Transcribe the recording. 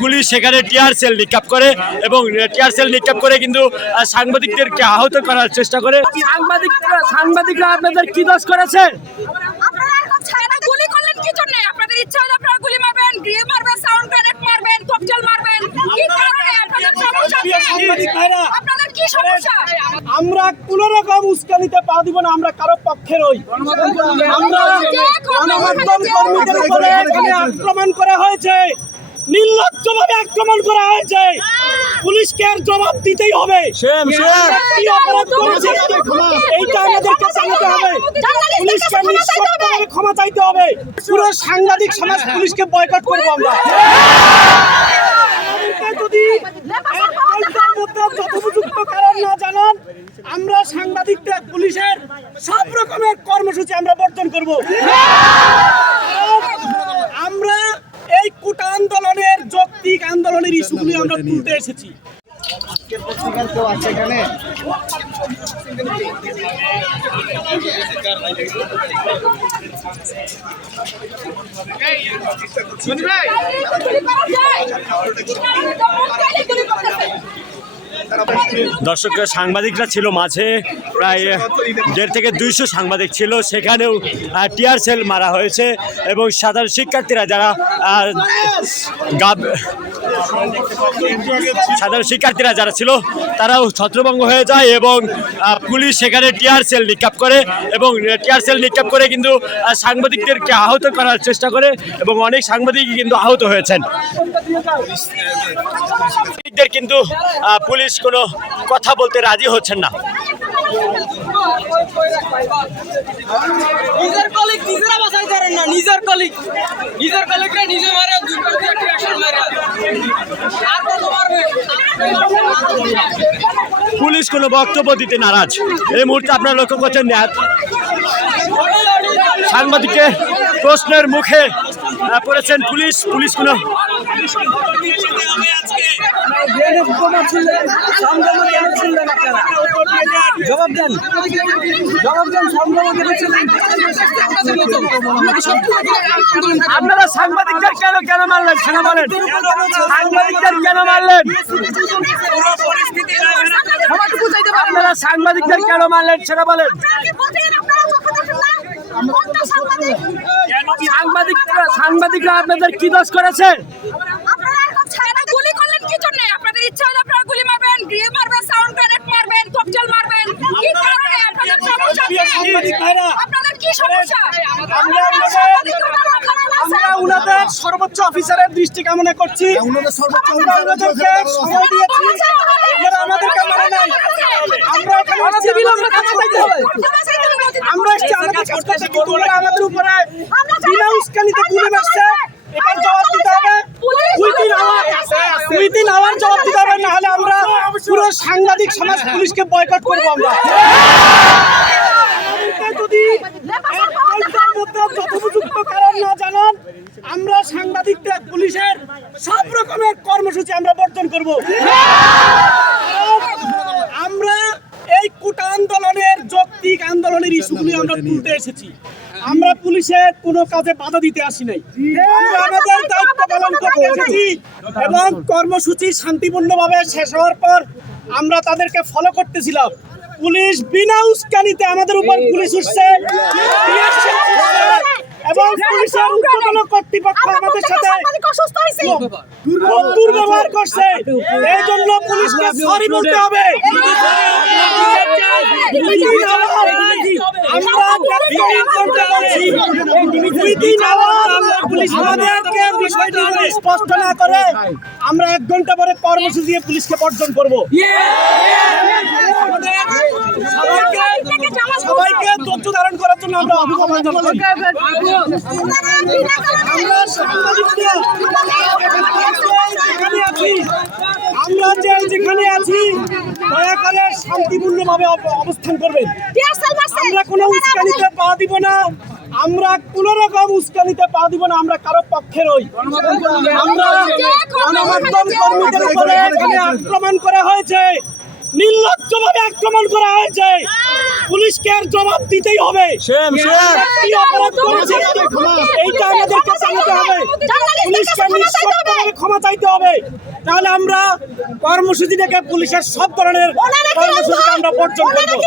Police সেখানে tear shell নিক্ষেপ করে এবং টিয়ার সেল নিক্ষেপ করে কিন্তু সাংবাদিকদেরকে আহত করার চেষ্টা করে। সাংবাদিকরা সাংবাদিকরা আপনাদের কি দোষ করেছে? আপনারা এরকম ছায়াটা গুলি করলেন কি জন্য? আপনাদের ইচ্ছা আপনারা গুলি মারবেন সাউন্ড গ্রেনেড মারবেন ককটেল মারবেন। কি কারণে? আপনাদের সমস্যা কি? সাংবাদিক ভাইরা আপনাদের কি সমস্যা? আমরা কোন রকম উস্কানিতে পা দিব না আমরা কারও পক্ষে রই আমরা গণমাধ্যম কর্মীদের উপরে আক্রমণ করা হয়েছে। আক্রমণ করা হয়েছে। পুলিশকে আর জবাব দিতেই হবে। আমরা কি অপরাধ করেছি? এইটা আমাদেরকে জানাতে হবে। পুলিশকে নিঃশর্তভাবে ক্ষমা চাইতে হবে। পুরো সাংবাদিক সমাজ পুলিশকে বয়কট করব আমরা। যদি যথোপযুক্ত কারণ না জানান আমরা সাংবাদিকদের পুলিশের সব রকমের কর্মসূচি আমরা বর্জন করব আমরা এই কোটা আন্দোলনের যৌক্তিক আন্দোলনের ইস্যুগুলি আমরা তুলতে এসেছি গুলি করা যায় গুলি করতেছে দর্শক সাংবাদিকরা ছিল মাঝে, প্রায় দেড় থেকে দুইশো সাংবাদিক ছিল। সেখানেও টিয়ার সেল মারা হয়েছে এবং সাধারণ শিক্ষার্থীরা যারা গাব- সাধারণ শিক্ষার্থীরা যারা ছিল, তারাও ছত্রভঙ্গ হয়ে যায় এবং পুলিশ সেখানে টিয়ার সেল নিক্ষেপ করে এবং টিয়ার সেল নিক্ষেপ করে কিন্তু সাংবাদিকদেরকে আহত করার চেষ্টা করে এবং অনেক সাংবাদিকই কিন্তু আহত হয়েছেন। সাংবাদিকদের কিন্তু পুলিশ কোনো কথা বলতে রাজি হচ্ছেন না। নিজের কলিগ নিজেরা বাঁচাই পারেন না, নিজের কলিগ নিজের কলিগরা নিজে পুলিশ কোনো বক্তব্য দিতে নারাজ। এই মুহূর্তে আপনারা লক্ষ্য করছেন ন্যায় সাংবাদিককে প্রশ্নের মুখে পড়েছেন পুলিশ। পুলিশ কোনো আপনারা সাংবাদিকদের কেন কেন মারলেন? সেটা বলেন। সাংবাদিকদের কেন মারলেন? আপনারা সাংবাদিকদের কেন মারলেন? সেটা বলেন। সাংবাদিকরা সাংবাদিকরা আপনাদের কি দোষ করেছে আপনারা এরকম ছায়াটা গুলি করলেন কি জন্য আপনাদের ইচ্ছা হলে আপনারা গুলি মারবেন গ্রিয়ে মারবেন সাউন্ড গ্রেনেড মারবেন ককটেল মারবেন কি কারণে আপনাদের সমস্যা কি? সাংবাদিক ভাইরা আপনাদের কি সমস্যা আমরা আমাদের- সাংবাদিকরা খারাপ আছে। আমরা উনাদের সর্বোচ্চ অফিসারের দৃষ্টি কামনা করছি। আমরা ওনাদেরকে সময় দিয়েছি ওনারা আমাদেরকে নাই। আমরা এসেছি আমাদের কাজ করতে কিন্তু ওরা আমাদের উপরে বিনা উস্কানিতে গুলি মারছে। এটার জবাব দিতে হবে। উইদিন আওয়ার উইদিন আওয়ার জবাব দিতে হবে না হলে আমরা পুরো সাংবাদিক সমাজ পুলিশকে বয়কট করব আমরা। যদি এক যথোপযুক্ত কারণ না জানান, আমরা সাংবাদিকদের, পুলিশের সব রকমের কর্মসূচি আমরা বর্জন করব। আমরা এই কোটা আন্দোলনের যৌক্তিক আন্দোলনের ইস্যুগুলি আমরা তুলতে এসেছি। আমরা পুলিশের কোনো কাজে বাধা দিতে আসি নাই। আমাদের দায়িত্ব পালন করতে এসেছি এবং কর্মসূচি শান্তিপূর্ণভাবে শেষ হওয়ার পর আমরা তাদেরকে ফলো করতেছিলাম। পুলিশ বিনা উস্কানিতে আমাদের উপর পুলিশ উঠছে এবং পুলিশের ঊর্ধ্বতন কর্তৃপক্ষ আমাদের সাথে দুর্ব্যবহার করছে এই জন্য পুলিশকে সরি বলতে হবে আমাদেরকে বিষয়টি স্পষ্ট না করে আমরা এক ঘণ্টা পরে কর্মসূচি দিয়ে পুলিশকে বর্জন করব সবাইকে ধৈর্য ধারণ করার জন্য আমরা যেখানে আছি দয়া করে শান্তিপূর্ণভাবে অব- অবস্থান করবেন। আমরা কোনো উস্কানিতে পা দিব না। আমরা কোন রকম উস্কানিতে পা দিব না। আমরা কারও পক্ষে রই আমরা আক্রমণ করা হয়েছে। নির্লজ্জভাবে আক্রমণ করা হয়েছে। পুলিশকে এর জবাব দিতেই হবে। এইটা আমাদেরকে জানাতে হবে। পুলিশকে নিঃশব্দভাবে ক্ষমা চাইতে হবে। তাহলে আমরা কর্মসূচি থেকে পুলিশের সব ধরনের কর্মসূচিকে আমরা বর্জন করব।